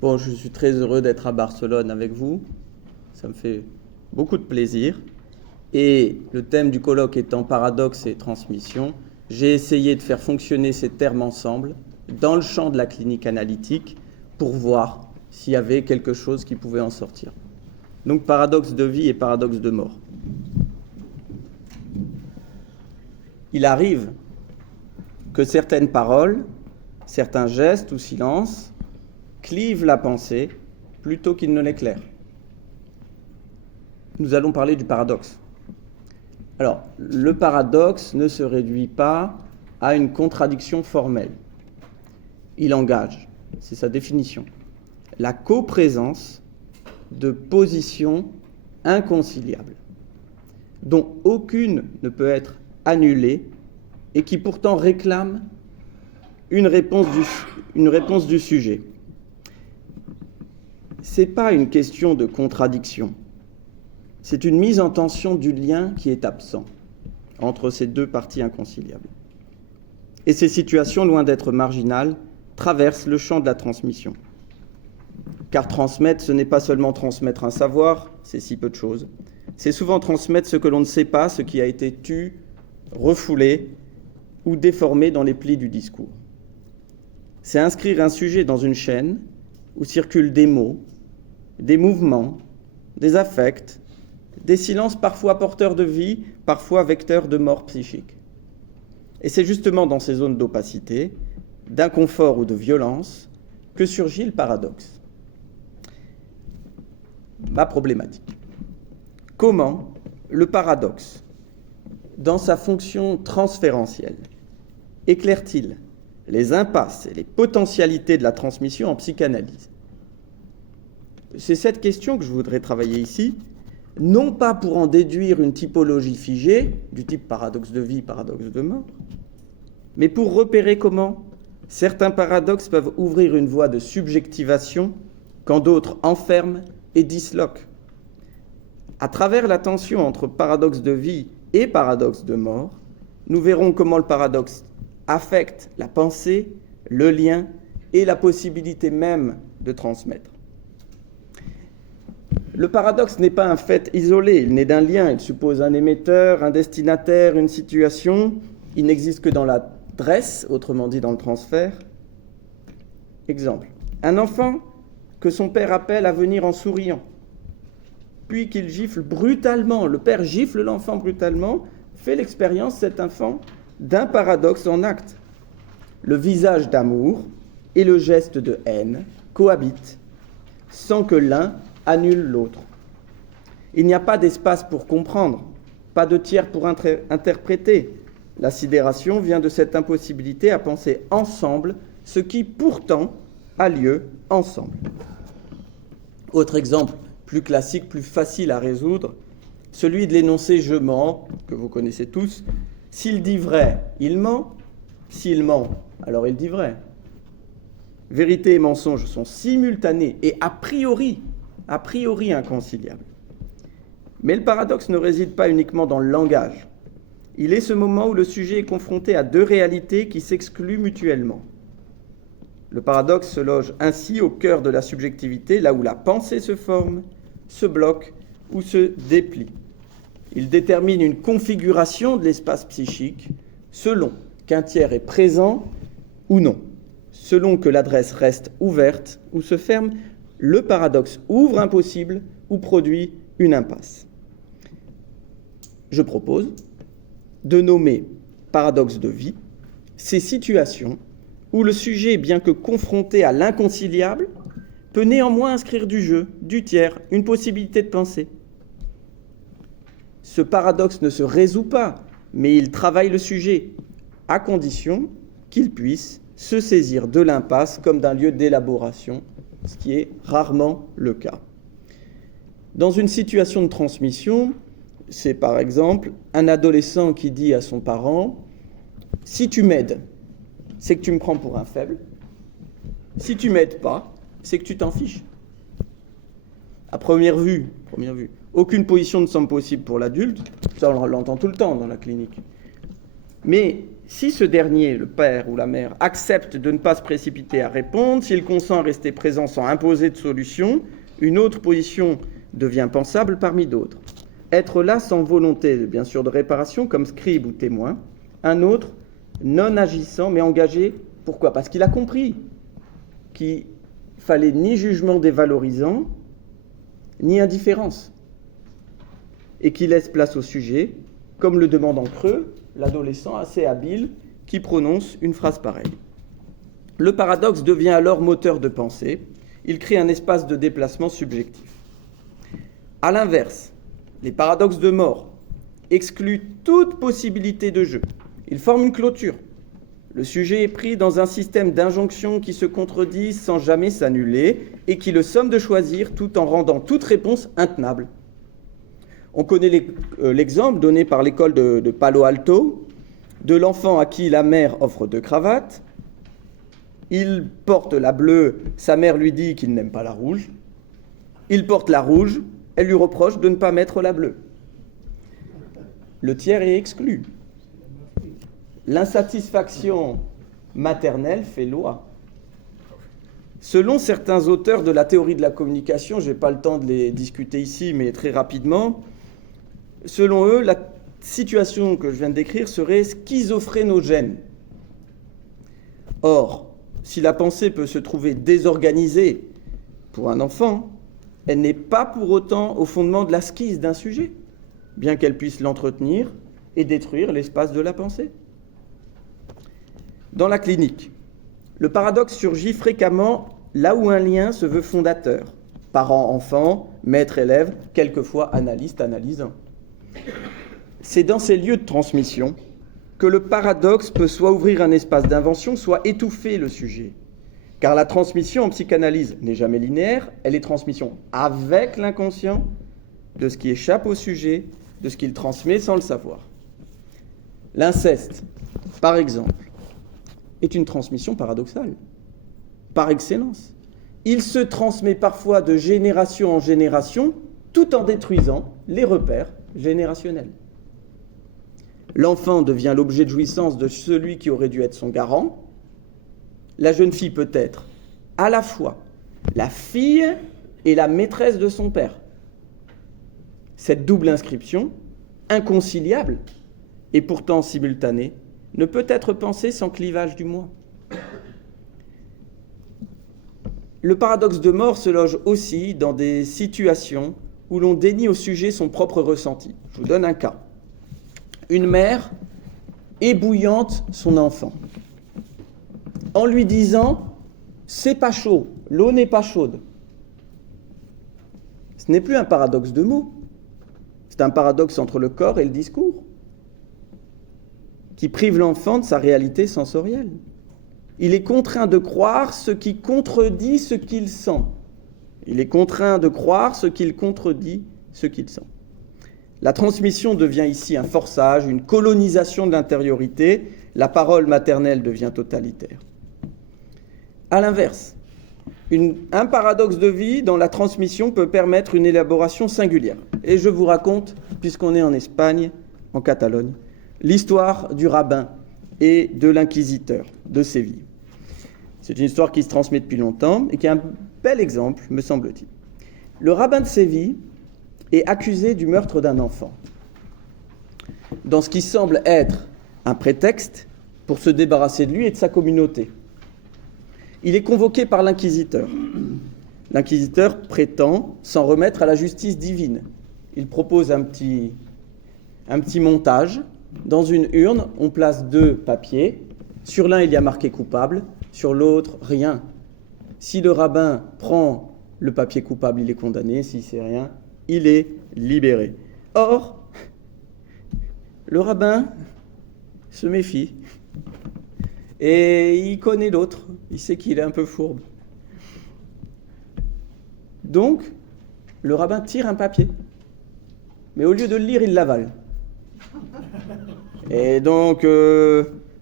Bon, je suis très heureux d'être à Barcelone avec vous. Ça me fait beaucoup de plaisir. Et le thème du colloque étant paradoxe et transmission, j'ai essayé de faire fonctionner ces termes ensemble dans le champ de la clinique analytique pour voir s'il y avait quelque chose qui pouvait en sortir. Donc paradoxe de vie et paradoxe de mort. Il arrive que certaines paroles, certains gestes ou silences clivent la pensée plutôt qu'ils ne l'éclairent. Nous allons parler du paradoxe. Alors, le paradoxe ne se réduit pas à une contradiction formelle. Il engage, c'est sa définition, la coprésence de positions inconciliables, dont aucune ne peut être annulée et qui pourtant réclament une réponse du sujet. Ce n'est pas une question de contradiction, c'est une mise en tension du lien qui est absent entre ces deux parties inconciliables. Et ces situations, loin d'être marginales, traversent le champ de la transmission. Car transmettre, ce n'est pas seulement transmettre un savoir, c'est si peu de choses. C'est souvent transmettre ce que l'on ne sait pas, ce qui a été tu, refoulé ou déformé dans les plis du discours. C'est inscrire un sujet dans une chaîne où circulent des mots, des mouvements, des affects, des silences parfois porteurs de vie, parfois vecteurs de mort psychique. Et c'est justement dans ces zones d'opacité, d'inconfort ou de violence, que surgit le paradoxe. Ma problématique. Comment le paradoxe, dans sa fonction transférentielle, éclaire-t-il les impasses et les potentialités de la transmission en psychanalyse? C'est cette question que je voudrais travailler ici, non pas pour en déduire une typologie figée, du type paradoxe de vie, paradoxe de mort, mais pour repérer comment certains paradoxes peuvent ouvrir une voie de subjectivation quand d'autres enferment et disloquent. À travers la tension entre paradoxe de vie et paradoxe de mort, nous verrons comment le paradoxe affecte la pensée, le lien et la possibilité même de transmettre. Le paradoxe n'est pas un fait isolé, il naît d'un lien, il suppose un émetteur, un destinataire, une situation. Il n'existe que dans l'adresse, autrement dit dans le transfert. Exemple, un enfant que son père appelle à venir en souriant, puis qu'il gifle brutalement, le père gifle l'enfant brutalement, fait l'expérience, cet enfant, d'un paradoxe en acte. Le visage d'amour et le geste de haine cohabitent, sans que l'un annule l'autre. Il n'y a pas d'espace pour comprendre, pas de tiers pour interpréter. La sidération vient de cette impossibilité à penser ensemble ce qui pourtant a lieu ensemble. Autre exemple, plus classique, plus facile à résoudre, celui de l'énoncé « je mens », que vous connaissez tous. S'il dit vrai, il ment. S'il ment, alors il dit vrai. Vérité et mensonge sont simultanés et a priori inconciliables. Mais le paradoxe ne réside pas uniquement dans le langage. Il est ce moment où le sujet est confronté à deux réalités qui s'excluent mutuellement. Le paradoxe se loge ainsi au cœur de la subjectivité, là où la pensée se forme, se bloque ou se déplie. Il détermine une configuration de l'espace psychique selon qu'un tiers est présent ou non. Selon que l'adresse reste ouverte ou se ferme, le paradoxe ouvre un possible ou produit une impasse. Je propose de nommer paradoxe de vie ces situations où le sujet, bien que confronté à l'inconciliable, peut néanmoins inscrire du jeu, du tiers, une possibilité de pensée. Ce paradoxe ne se résout pas, mais il travaille le sujet, à condition qu'il puisse se saisir de l'impasse comme d'un lieu d'élaboration, ce qui est rarement le cas. Dans une situation de transmission, c'est par exemple un adolescent qui dit à son parent « Si tu m'aides, c'est que tu me prends pour un faible. Si tu m'aides pas, c'est que tu t'en fiches. » À première vue, aucune position ne semble possible pour l'adulte, ça on l'entend tout le temps dans la clinique. Mais Si ce dernier, le père ou la mère, accepte de ne pas se précipiter à répondre, s'il consent à rester présent sans imposer de solution, une autre position devient pensable parmi d'autres. Être là sans volonté, bien sûr, de réparation, comme scribe ou témoin. Un autre, non agissant, mais engagé. Pourquoi ? Parce qu'il a compris qu'il fallait ni jugement dévalorisant, ni indifférence. Et qui laisse place au sujet, comme le demande en creux l'adolescent assez habile qui prononce une phrase pareille. Le paradoxe devient alors moteur de pensée. Il crée un espace de déplacement subjectif. À l'inverse, les paradoxes de mort excluent toute possibilité de jeu. Ils forment une clôture. Le sujet est pris dans un système d'injonctions qui se contredisent sans jamais s'annuler et qui le somme de choisir tout en rendant toute réponse intenable. On connaît l'exemple donné par l'école de Palo Alto de l'enfant à qui la mère offre 2 cravates. Il porte la bleue, sa mère lui dit qu'il n'aime pas la rouge. Il porte la rouge, elle lui reproche de ne pas mettre la bleue. Le tiers est exclu. L'insatisfaction maternelle fait loi. Selon certains auteurs de la théorie de la communication, je n'ai pas le temps de les discuter ici, mais très rapidement, selon eux, la situation que je viens de décrire serait schizophrénogène. Or, si la pensée peut se trouver désorganisée pour un enfant, elle n'est pas pour autant au fondement de la schise d'un sujet, bien qu'elle puisse l'entretenir et détruire l'espace de la pensée. Dans la clinique, le paradoxe surgit fréquemment là où un lien se veut fondateur. Parent-enfant, maître-élève, quelquefois analyste-analysant. C'est dans ces lieux de transmission que le paradoxe peut soit ouvrir un espace d'invention, soit étouffer le sujet. Car la transmission en psychanalyse n'est jamais linéaire, elle est transmission avec l'inconscient de ce qui échappe au sujet, de ce qu'il transmet sans le savoir. L'inceste, par exemple, est une transmission paradoxale, par excellence. Il se transmet parfois de génération en génération, tout en détruisant les repères générationnels. L'enfant devient l'objet de jouissance de celui qui aurait dû être son garant. La jeune fille peut être à la fois la fille et la maîtresse de son père. Cette double inscription, inconciliable et pourtant simultanée, ne peut être pensée sans clivage du moi. Le paradoxe de mort se loge aussi dans des situations où l'on dénie au sujet son propre ressenti. Je vous donne un cas. Une mère ébouillante son enfant en lui disant « c'est pas chaud, l'eau n'est pas chaude ». Ce n'est plus un paradoxe de mots, c'est un paradoxe entre le corps et le discours qui prive l'enfant de sa réalité sensorielle. Il est contraint de croire ce qui contredit ce qu'il sent. Il est contraint de croire ce qu'il contredit ce qu'il sent. La transmission devient ici un forçage, une colonisation de l'intériorité. La parole maternelle devient totalitaire. À l'inverse, un paradoxe de vie dans la transmission peut permettre une élaboration singulière. Et je vous raconte, puisqu'on est en Espagne, en Catalogne, l'histoire du rabbin et de l'inquisiteur de Séville. C'est une histoire qui se transmet depuis longtemps et qui est un bel exemple, me semble-t-il. Le rabbin de Séville est accusé du meurtre d'un enfant, dans ce qui semble être un prétexte pour se débarrasser de lui et de sa communauté. Il est convoqué par l'inquisiteur. L'inquisiteur prétend s'en remettre à la justice divine. Il propose un petit montage. Dans une urne, on place 2 papiers. Sur l'un, il y a marqué coupable, sur l'autre, rien. Si le rabbin prend le papier coupable, il est condamné. Si c'est rien, il est libéré. Or, le rabbin se méfie. Et il connaît l'autre. Il sait qu'il est un peu fourbe. Donc, le rabbin tire un papier. Mais au lieu de le lire, il l'avale. Et donc,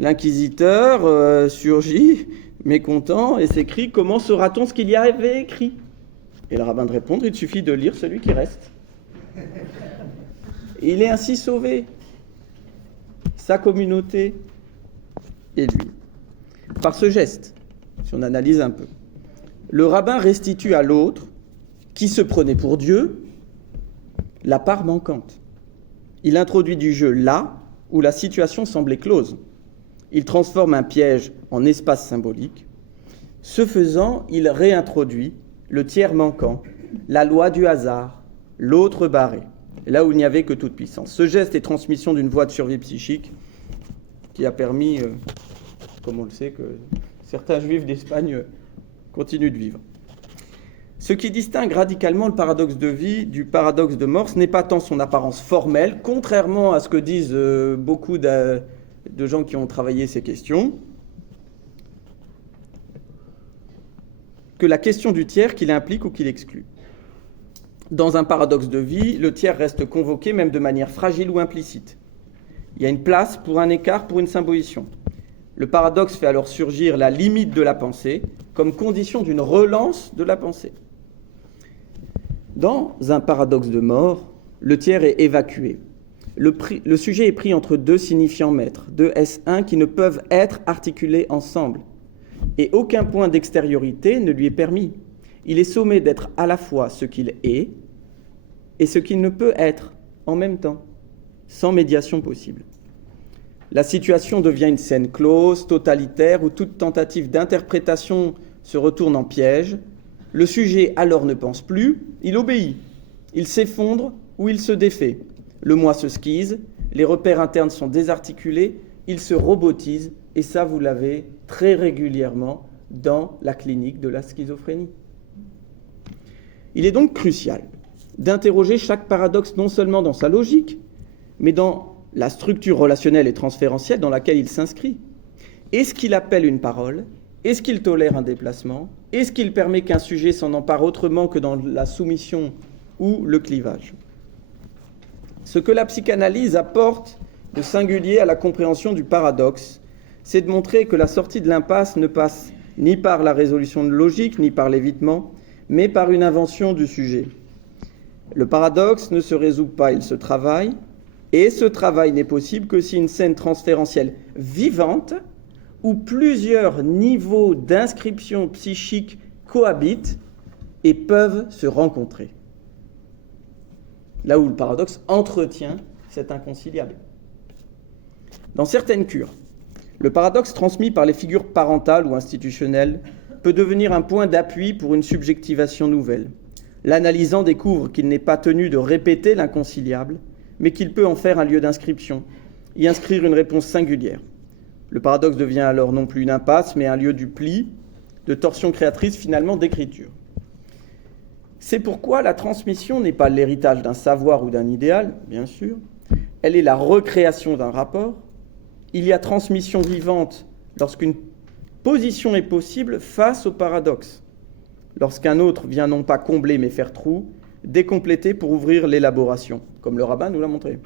l'inquisiteur surgit, mécontent, et s'écrie « Comment saura-t-on ce qu'il y avait écrit ?» Et le rabbin de répondre « Il suffit de lire celui qui reste. » Il est ainsi sauvé. Sa communauté et lui. Par ce geste, si on analyse un peu, le rabbin restitue à l'autre, qui se prenait pour Dieu, la part manquante. Il introduit du jeu là où la situation semblait close. Il transforme un piège en espace symbolique. Ce faisant, il réintroduit le tiers manquant, la loi du hasard, l'autre barré, là où il n'y avait que toute puissance. Ce geste est transmission d'une voie de survie psychique qui a permis, comme on le sait, que certains juifs d'Espagne continuent de vivre. Ce qui distingue radicalement le paradoxe de vie du paradoxe de mort, ce n'est pas tant son apparence formelle, contrairement à ce que disent beaucoup de gens qui ont travaillé ces questions, que la question du tiers qu'il implique ou qu'il exclut. Dans un paradoxe de vie, le tiers reste convoqué même de manière fragile ou implicite. Il y a une place pour un écart, pour une symbolition. Le paradoxe fait alors surgir la limite de la pensée comme condition d'une relance de la pensée. Dans un paradoxe de mort, le tiers est évacué. Le sujet est pris entre deux signifiants maîtres, deux S1 qui ne peuvent être articulés ensemble. Et aucun point d'extériorité ne lui est permis. Il est sommé d'être à la fois ce qu'il est et ce qu'il ne peut être en même temps, sans médiation possible. La situation devient une scène close, totalitaire, où toute tentative d'interprétation se retourne en piège. Le sujet alors ne pense plus, il obéit. Il s'effondre ou il se défait. Le moi se schise, les repères internes sont désarticulés, il se robotise, et ça vous l'avez très régulièrement dans la clinique de la schizophrénie. Il est donc crucial d'interroger chaque paradoxe non seulement dans sa logique, mais dans la structure relationnelle et transférentielle dans laquelle il s'inscrit. Est-ce qu'il appelle une parole ? Est-ce qu'il tolère un déplacement ? Est-ce qu'il permet qu'un sujet s'en empare autrement que dans la soumission ou le clivage ? Ce que la psychanalyse apporte de singulier à la compréhension du paradoxe, c'est de montrer que la sortie de l'impasse ne passe ni par la résolution de logique, ni par l'évitement, mais par une invention du sujet. Le paradoxe ne se résout pas, il se travaille, et ce travail n'est possible que si une scène transférentielle vivante, où plusieurs niveaux d'inscription psychique cohabitent et peuvent se rencontrer. Là où le paradoxe entretient cet inconciliable. Dans certaines cures, le paradoxe transmis par les figures parentales ou institutionnelles peut devenir un point d'appui pour une subjectivation nouvelle. L'analysant découvre qu'il n'est pas tenu de répéter l'inconciliable, mais qu'il peut en faire un lieu d'inscription, y inscrire une réponse singulière. Le paradoxe devient alors non plus une impasse, mais un lieu du pli, de torsion créatrice finalement d'écriture. C'est pourquoi la transmission n'est pas l'héritage d'un savoir ou d'un idéal, bien sûr, elle est la recréation d'un rapport. Il y a transmission vivante lorsqu'une position est possible face au paradoxe, lorsqu'un autre vient non pas combler mais faire trou, décompléter pour ouvrir l'élaboration, comme le rabbin nous l'a montré.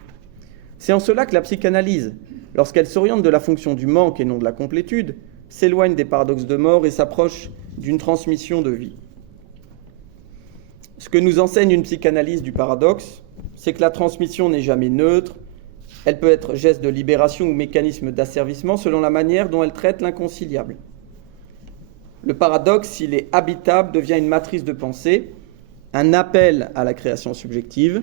C'est en cela que la psychanalyse, lorsqu'elle s'oriente de la fonction du manque et non de la complétude, s'éloigne des paradoxes de mort et s'approche d'une transmission de vie. Ce que nous enseigne une psychanalyse du paradoxe, c'est que la transmission n'est jamais neutre, elle peut être geste de libération ou mécanisme d'asservissement selon la manière dont elle traite l'inconciliable. Le paradoxe, s'il est habitable, devient une matrice de pensée, un appel à la création subjective.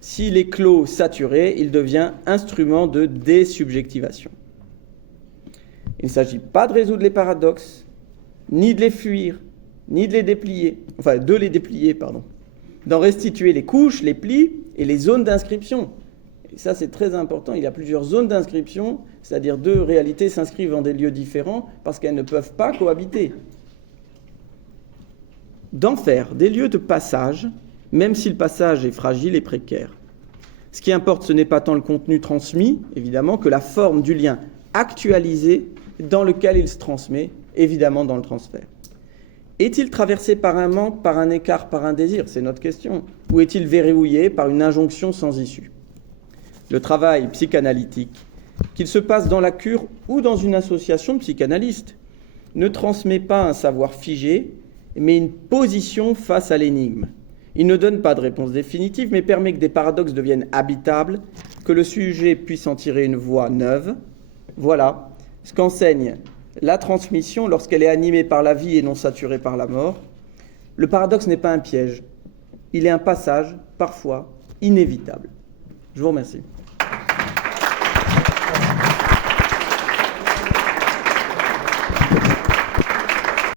S'il est clos, saturé, il devient instrument de désubjectivation. Il ne s'agit pas de résoudre les paradoxes, ni de les fuir, ni de les déplier, d'en restituer les couches, les plis et les zones d'inscription. Et ça, c'est très important. Il y a plusieurs zones d'inscription, c'est-à-dire deux réalités s'inscrivent dans des lieux différents parce qu'elles ne peuvent pas cohabiter. D'en faire des lieux de passage, même si le passage est fragile et précaire. Ce qui importe, ce n'est pas tant le contenu transmis, évidemment, que la forme du lien actualisé dans lequel il se transmet, évidemment dans le transfert. Est-il traversé par un manque, par un écart, par un désir ? C'est notre question. Ou est-il verrouillé par une injonction sans issue ? Le travail psychanalytique, qu'il se passe dans la cure ou dans une association de psychanalystes, ne transmet pas un savoir figé, mais une position face à l'énigme. Il ne donne pas de réponse définitive, mais permet que des paradoxes deviennent habitables, que le sujet puisse en tirer une voie neuve. Voilà ce qu'enseigne la transmission lorsqu'elle est animée par la vie et non saturée par la mort. Le paradoxe n'est pas un piège, il est un passage, parfois, inévitable. Je vous remercie.